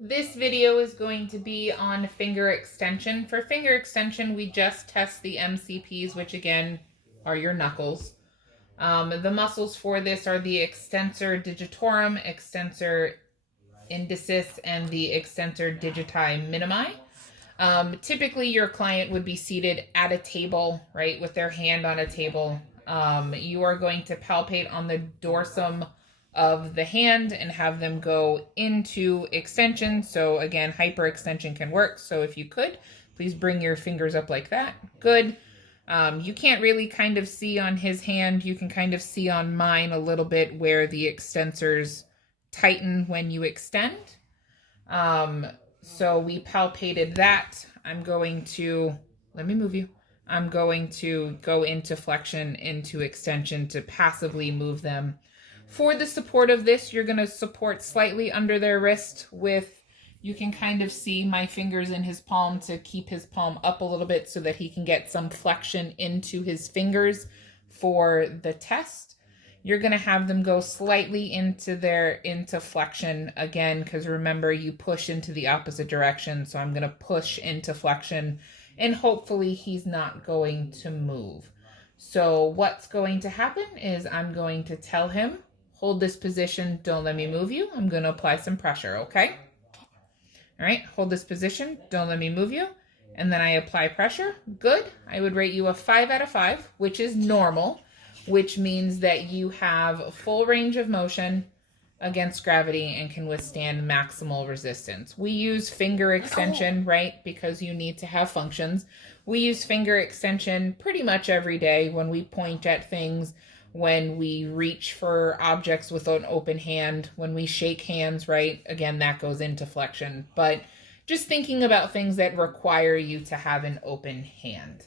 This video is going to be on finger extension. For finger extension, we just test the MCPs, which again are your knuckles. The muscles for this are the extensor digitorum, extensor indicis, and the extensor digiti minimi. Typically, your client would be seated at a table, right, with their hand on a table. You are going to palpate on the dorsum of the hand and have them go into extension. So again, hyperextension can work. So if you could, please bring your fingers up like that. Good. You can't really kind of see on his hand. You can kind of see on mine a little bit where the extensors tighten when you extend. So we palpated that. I'm going to, let me move you. I'm going to go into flexion, into extension to passively move them. For the support of this, you're going to support slightly under their wrist with, you can kind of see my fingers in his palm to keep his palm up a little bit so that he can get some flexion into his fingers for the test. You're going to have them go slightly into flexion again, because remember, you push into the opposite direction. So I'm going to push into flexion and hopefully he's not going to move. So what's going to happen is I'm going to tell him, hold this position, don't let me move you. I'm going to apply some pressure, okay? All right, hold this position, don't let me move you. And then I apply pressure. Good. I would rate you a 5 out of 5, which is normal, which means that you have full range of motion against gravity and can withstand maximal resistance. We use finger extension, right? Because you need to have functions. We use finger extension pretty much every day when we point at things, when we reach for objects with an open hand, when we shake hands, right? Again, that goes into flexion. But just thinking about things that require you to have an open hand.